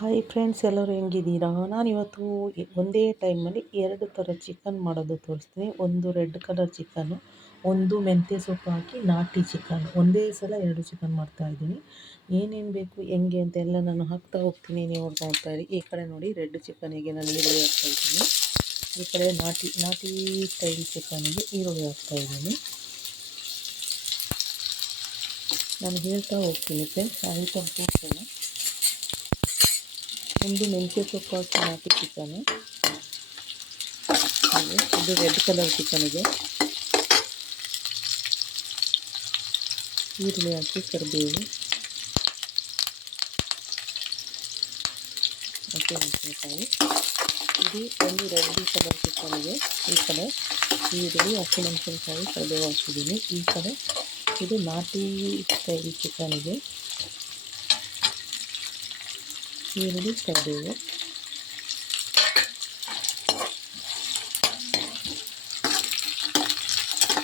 Hi friends, ಎಲ್ಲರೂ ಹೆಂಗಿದ್ದೀರಾ? ನಾನಿವತ್ತು ಒಂದೇ ಟೈಮಲ್ಲಿ 2 ಥರ ಚಿಕನ್ ಮಾಡೋದು ತೋರಿಸ್ತೀನಿ. ಒಂದು ರೆಡ್ ಕಲರ್ ಚಿಕನ್ನು, ಒಂದು ಮೆಂತ್ಯ ಸೊಪ್ಪು ಹಾಕಿ ನಾಟಿ ಚಿಕನ್. ಒಂದೇ ಸಲ 2 ಚಿಕನ್ ಮಾಡ್ತಾಯಿದ್ದೀನಿ. ಏನೇನು ಬೇಕು ಹೆಂಗೆ ಅಂತ ಎಲ್ಲ ನಾನು ಹಾಕ್ತಾ ಹೋಗ್ತೀನಿ, ನೀವು ನೋಡ್ತಾ ಇರಿ. ಈ ಕಡೆ ನೋಡಿ, ರೆಡ್ ಚಿಕನಿಗೆ ನಾನು ಈರುಳ್ಳಿ ಹಾಕ್ತಾಯಿದ್ದೀನಿ. ಈ ಕಡೆ ನಾಟಿ ಸ್ಟೈಲ್ ಚಿಕನಿಗೆ ಈರುಳ್ಳಿ ಹಾಕ್ತಾಯಿದ್ದೀನಿ. ನಾನು ಹೇಳ್ತಾ ಹೋಗ್ತೀನಿ ಫ್ರೆಂಡ್ಸ್, ಐಟಮ್ ತೋರಿಸಲ್ಲ. ಒಂದು ಮೆಂತ್ಯ ಸೊಪ್ಪು ಹಾಕಿ ನಾಟಿ ಚಿಕನು, ಇದು ರೆಡ್ ಕಲರ್ ಚಿಕನಿಗೆ ಈರುಳ್ಳಿ ಹಾಕಿ ಕರಿಬೇವು ಮತ್ತು ಮೆಣಸಿನಕಾಯಿ. ಇದು ಒಂದು ರೆಡ್ ಕಲರ್ ಚಿಕನಿಗೆ ಈ ಕಡೆ ಈರುಳ್ಳಿ, ಹಸಿಮೆಣಸಿನಕಾಯಿ, ಕರಿಬೇವು ಹಾಕಿದ್ದೀನಿ. ಈ ಕಡೆ ಇದು ನಾಟಿ ಸ್ಟೈಲ್ ಚಿಕನಿಗೆ ಈರುಳ್ಳಿ, ಕರಿಬೇವು.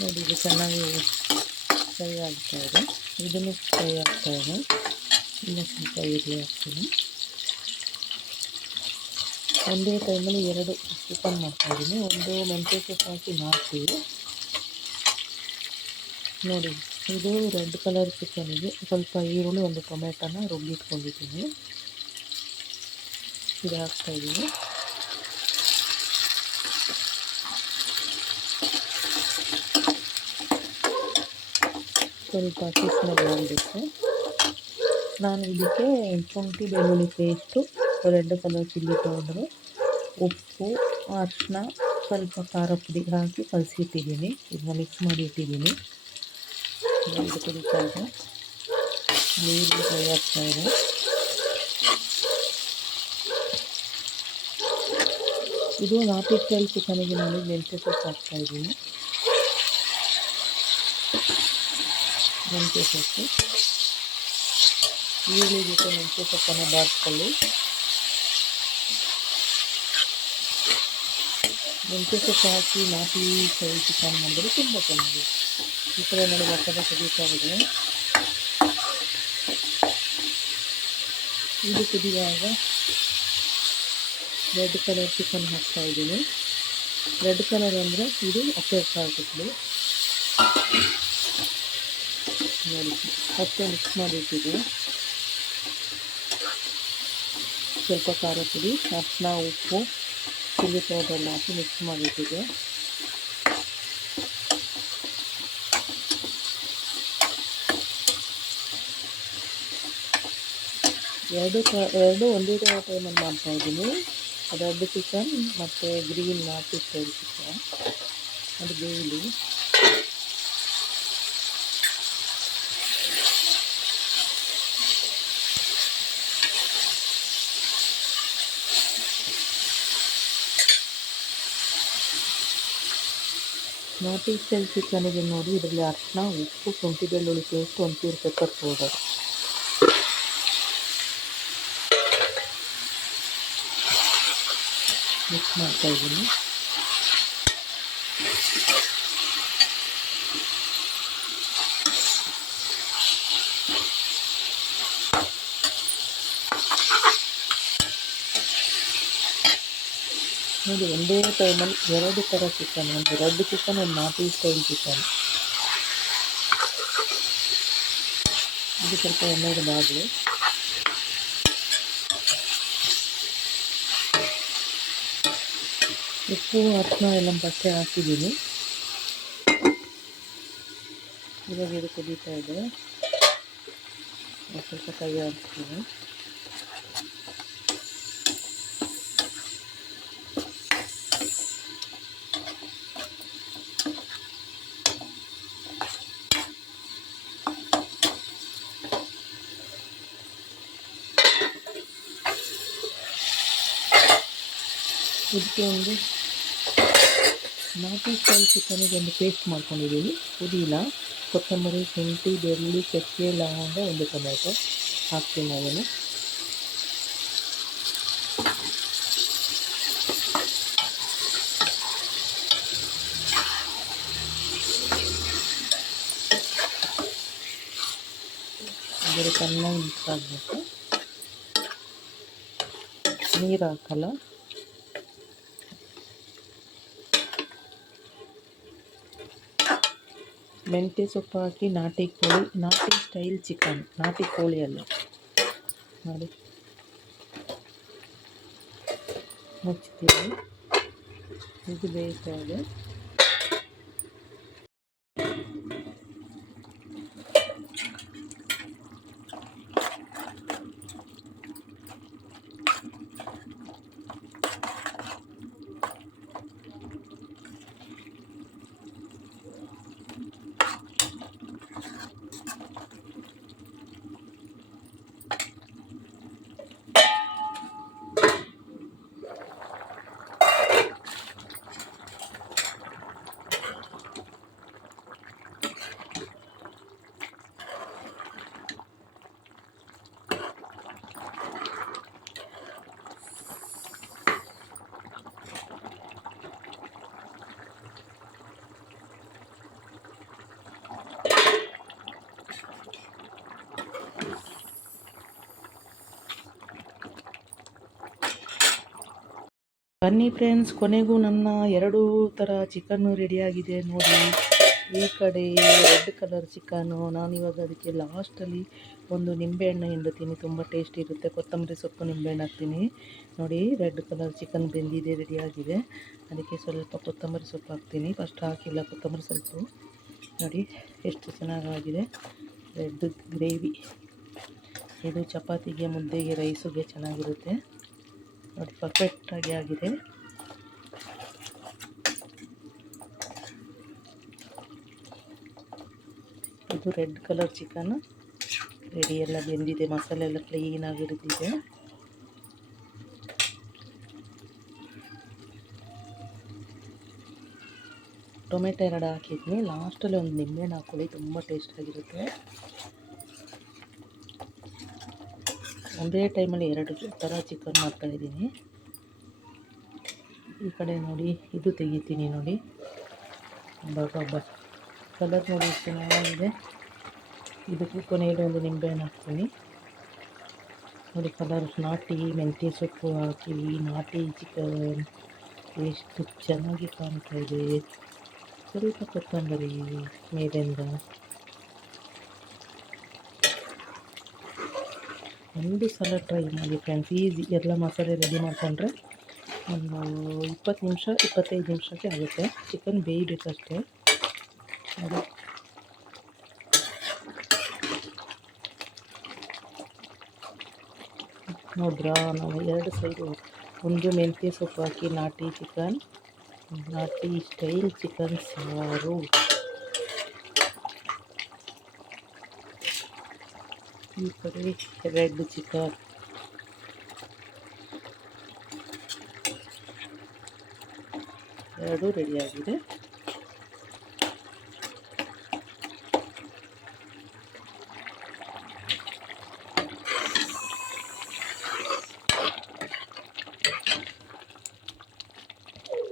ನೋಡಿ, ಇದು ಚೆನ್ನಾಗಿ ಫ್ರೈ ಆಗ್ತಾಯಿದೆ. ಇದನ್ನು ಫ್ರೈ ಆಗ್ತಾಯಿದೆ. ಇನ್ನೂ ಸ್ವಲ್ಪ ಈರುಳ್ಳಿ ಹಾಕ್ತೀನಿ. ಒಂದೇ ಟೈಮಲ್ಲಿ 2 ಚಿಕನ್ ಮಾಡ್ತಾಯಿದ್ದೀನಿ. ಒಂದು ಮೆಂತ್ಯ ಸೊಪ್ಪು ಹಾಕಿ ಮಾಡ್ತೀವಿ. ನೋಡಿ, ಇದು ರೆಡ್ ಕಲರ್ ಚಿಕನಿಗೆ ಸ್ವಲ್ಪ ಈರುಳ್ಳಿ, ಒಂದು ಟೊಮೆಟೊನ ರುಬ್ಬಿಟ್ಕೊಂಡಿದ್ದೀನಿ. ಇದು ಹಾಕ್ತಾಯಿದ್ದೀನಿ. ಸ್ವಲ್ಪ ಸ್ಮೆಲ್ ಹೋಗಬೇಕು. ನಾನು ಇದಕ್ಕೆ ಶುಂಠಿ ಬೆಳ್ಳುಳ್ಳಿ paste, red colour chilli powder, ಉಪ್ಪು, ಅರಿಶಿನ, ಸ್ವಲ್ಪ ಖಾರ ಪುಡಿ ಹಾಕಿ ಕಲಸಿಟ್ಟಿದ್ದೀನಿ. ಇದನ್ನ ಮಿಕ್ಸ್ ಮಾಡಿ ಇಟ್ಟಿದ್ದೀನಿ. ಇದು ಕುದೀತಾ ಇದೆ, ನೀರು ಫ್ರೈ ಆಗ್ತಾಯಿದೆ. ಇದು ನಾಟಿ ಸ್ಟೈಲ್ ಚಿಕನಿಗೆ ನಾನು ಮೆಂತ್ಯ ಸೊಪ್ಪು ಹಾಕ್ತಾಯಿದ್ದೀನಿ. ಮೆಂತ್ಯ ಸೊಪ್ಪು, ಈರುಳ್ಳಿ ಜೊತೆ ಮೆಂತ್ಯ ಸೊಪ್ಪನ್ನು ಬಾಡಿಸ್ಕೊಳ್ಳಿ. ಮೆಂತ್ಯ ಸೊಪ್ಪು ಹಾಕಿ ನಾಟಿ ಸ್ಟೈಲ್ ಚಿಕನ್ ಮಾಡಿದ್ರೆ ತುಂಬ ಚೆನ್ನಾಗಿ. ಈ ಕಡೆ ನೋಡಿ, ಮಸಾಲೆ ಕುದೀತಾ ಇದೆ. ಇದು ಕುದಿಯುವಾಗ ರೆಡ್ ಕಲರ್ ಚಿಕನ್ ಹಾಕ್ತಾಯಿದ್ದೀನಿ. ರೆಡ್ ಕಲರ್ ಅಂದರೆ ಇದು ಅಷ್ಟೇ ಆಗುತ್ತೆ. ನೋಡಿ, ಅಷ್ಟೇ ಮಿಕ್ಸ್ ಮಾಡಿಟ್ಟಿದೆ. ಸ್ವಲ್ಪ ಖಾರ ಪುಡಿ, ಅರಿಶಿನ, ಉಪ್ಪು, ಚಿಲ್ಲಿ ಪೌಡರ್ ಹಾಕಿ ಮಿಕ್ಸ್ ಮಾಡಿಟ್ಟಿದೆ. ಎರಡು ಒಂದೇ ಟೈಮಲ್ಲಿ ಮಾಡ್ತಾಯಿದ್ದೀನಿ. ರೆಡ್ ಚಿಕನ್ ಮತ್ತು ಗ್ರೀನ್ ನಾಟಿ ಸ್ಟೈಲ್ ಚಿಕನ್. ಅದು ಬೇಯಲಿ. ನಾಟಿ ಸ್ಟೈಲ್ ಚಿಕನಿಗೆ ನೋಡಿ, ಇದರಲ್ಲಿ ಅರಿಶಿನ, ಉಪ್ಪು, ಶುಂಠಿ ಬೆಳ್ಳುಳ್ಳಿ ಪೇಸ್ಟ್, ಒಂಚೂರು ಪೆಪ್ಪರ್ ಪೌಡರ್ ಮಿಕ್ಸ್ ಮಾಡ್ತಾಯಿದ್ದೀನಿ. ನೋಡಿ, ಒಂದೇ ಟೈಮಲ್ಲಿ 2 ಥರ ಚಿಕನ್, ಒಂದು ರೆಡ್ ಚಿಕನ್, ಒಂದು ನಾಟಿ ಸ್ಟೈಲ್ ಚಿಕನ್. ಇದು ಸ್ವಲ್ಪ ಎಣ್ಣೆಗೆ ಬಾಗಲಿ. ಉಪ್ಪು, ಅರಿಶಿನ ಎಲ್ಲ ಬಟ್ಟೆ ಹಾಕಿದ್ದೀನಿ. ಇವಾಗ ಇದು ಕುದೀತಾ ಇದೆ. ಸ್ವಲ್ಪ ಕೈ ಹಾಕ್ತೀನಿ. ಇದಕ್ಕೆ ಒಂದು ನಾಟಿ ಸ್ಟೈಲ್ ಚಿಕನಿಗೆ ಒಂದು ಪೇಸ್ಟ್ ಮಾಡ್ಕೊಂಡಿದ್ದೀನಿ. ಪುದೀನ, ಕೊತ್ತಂಬರಿ, ಶುಂಠಿ, ಬೆಳ್ಳುಳ್ಳಿ, ಚಕ್ಕೆ, ಲವಂಗ, ಒಂದು ಟೊಮೆಟೊ ಹಾಕ್ತೀನಿ. ಅದನ್ನು ಚೆನ್ನಾಗಿ ಮಿಕ್ಸ್ ಆಗಬೇಕು. ನೀರು ಹಾಕಲ್ಲ. ಮೆಂತ್ಯ ಸೊಪ್ಪು ಹಾಕಿ ನಾಟಿ ಕೋಳಿ, ನಾಟಿ ಸ್ಟೈಲ್ ಚಿಕನ್, ನಾಟಿ ಕೋಳಿ ಅಲ್ಲ ನೋಡಿ. ಮುಚ್ತೀವಿ, ಇದು ಬೇಯ್ತಾ ಇದೆ. ಬನ್ನಿ ಫ್ರೆಂಡ್ಸ್, ಕೊನೆಗೂ ನನ್ನ 2 ಥರ ಚಿಕನ್ನು ರೆಡಿಯಾಗಿದೆ ನೋಡಿ. ಈ ಕಡೆ ರೆಡ್ ಕಲರ್ ಚಿಕನ್ನು, ನಾನಿವಾಗ ಅದಕ್ಕೆ ಲಾಸ್ಟಲ್ಲಿ ಒಂದು ನಿಂಬೆಹಣ್ಣು ಹಿಂಡ್ತೀನಿ, ತುಂಬ ಟೇಸ್ಟ್ ಇರುತ್ತೆ. ಕೊತ್ತಂಬರಿ ಸೊಪ್ಪು, ನಿಂಬೆಹಣ್ಣು ಹಾಕ್ತೀನಿ ನೋಡಿ. ರೆಡ್ ಕಲರ್ ಚಿಕನ್ ಬೆಂದಿದೆ, ರೆಡಿಯಾಗಿದೆ. ಅದಕ್ಕೆ ಸ್ವಲ್ಪ ಕೊತ್ತಂಬರಿ ಸೊಪ್ಪು ಹಾಕ್ತೀನಿ. ಫಸ್ಟ್ ಹಾಕಿಲ್ಲ ಕೊತ್ತಂಬರಿ ಸೊಪ್ಪು ನೋಡಿ, ಎಷ್ಟು ಚೆನ್ನಾಗಾಗಿದೆ ರೆಡ್ ಗ್ರೇವಿ. ಇದು ಚಪಾತಿಗೆ, ಮುದ್ದೆಗೆ, ರೈಸುಗೆ ಚೆನ್ನಾಗಿರುತ್ತೆ ನೋಡಿ. ಪರ್ಫೆಕ್ಟಾಗಿ ಆಗಿದೆ. ಇದು ರೆಡ್ ಕಲರ್ ಚಿಕನ್ ರೆಡಿ, ಎಲ್ಲ ಬೆಂದಿದೆ, ಮಸಾಲೆ ಎಲ್ಲ ಕ್ಲೀನಾಗಿ ಹಿಡಿದಿದೆ. ಟೊಮೆಟೊ 2 ಹಾಕಿದ್ನಿ. ಲಾಸ್ಟಲ್ಲಿ ಒಂದು ನಿಂಬೆಹಣ್ಣು ಹಾಕ್ಕೊಳ್ಳಿ, ತುಂಬ ಟೇಸ್ಟಾಗಿರುತ್ತೆ. ಒಂದೇ ಟೈಮಲ್ಲಿ 2 ಥರ ಚಿಕನ್ ಮಾಡ್ತಾಯಿದ್ದೀನಿ. ಈ ಕಡೆ ನೋಡಿ, ಇದು ತೆಗಿತೀನಿ ನೋಡಿ. ಬಬ್ಬ ಕಲರ್ ನೋಡಿ ಎಷ್ಟು ಚೆನ್ನಾಗಿದೆ. ಇದಕ್ಕೂ ಕೊನೆಯಲ್ಲಿ ಒಂದು ನಿಂಬೆಹಣ್ಣು ಹಾಕ್ತೀನಿ ನೋಡಿ. ಕಲರ್ ನಾಟಿ ಮೆಂತ್ಯ ಸೊಪ್ಪು ಹಾಕಿ ನಾಟಿ ಚಿಕನ್ ಎಷ್ಟು ಚೆನ್ನಾಗಿ ಕಾಣ್ತಾ ಇದೆ. ಸ್ವಲ್ಪ ಕೊತ್ತಂಬರಿ ಮೇಲಿಂದ. ಒಂದು ಸಲ ಟ್ರೈ ಮಾಡಿ ಫ್ರೆಂಡ್ಸ್, ಈಸಿ. ಎಲ್ಲ ಮಸಾಲೆ ರೆಡಿ ಮಾಡಿಕೊಂಡ್ರೆ ಒಂದು 20 ನಿಮಿಷ 25 ನಿಮಿಷಕ್ಕೆ ಆಗುತ್ತೆ. ಚಿಕನ್ ಬೇಯಬೇಕಷ್ಟೇ ಅದು. ನೋಡ್ರಾ, ನಾವು 2 ಸೈಡು, ಒಂದು ಮೆಂತ್ಯ ಸೊಪ್ಪು ಹಾಕಿ ನಾಟಿ ಚಿಕನ್, ನಾಟಿ ಸ್ಟೈಲ್ ಚಿಕನ್ ಸಾರು. ಈ ಕಡೆ ರೆಡ್ ಚಿಕನ್. ಎರಡು ರೆಡಿಯಾಗಿದೆ.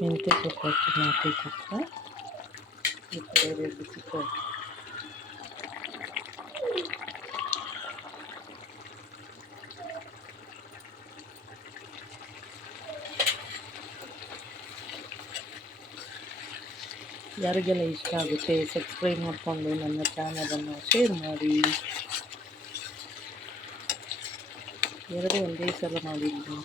ಮೆಂತ್ಯ ಸೊಪ್ಪು ಹಾಕಿ ನಾಟಿ ಚಿಕನ್, ಈ ಕಡೆ ರೆಡ್ ಚಿಕನ್. ಯಾರಿಗೆಲ್ಲ ಇಷ್ಟ ಆಗುತ್ತೆ ಸಬ್ಸ್ಕ್ರೈಬ್ ಮಾಡಿಕೊಂಡು ನನ್ನ ಚಾನಲನ್ನು ಶೇರ್ ಮಾಡಿ. 2 ಒಂದೇ ಸಲ ಮಾಡಿದ್ದೀನಿ.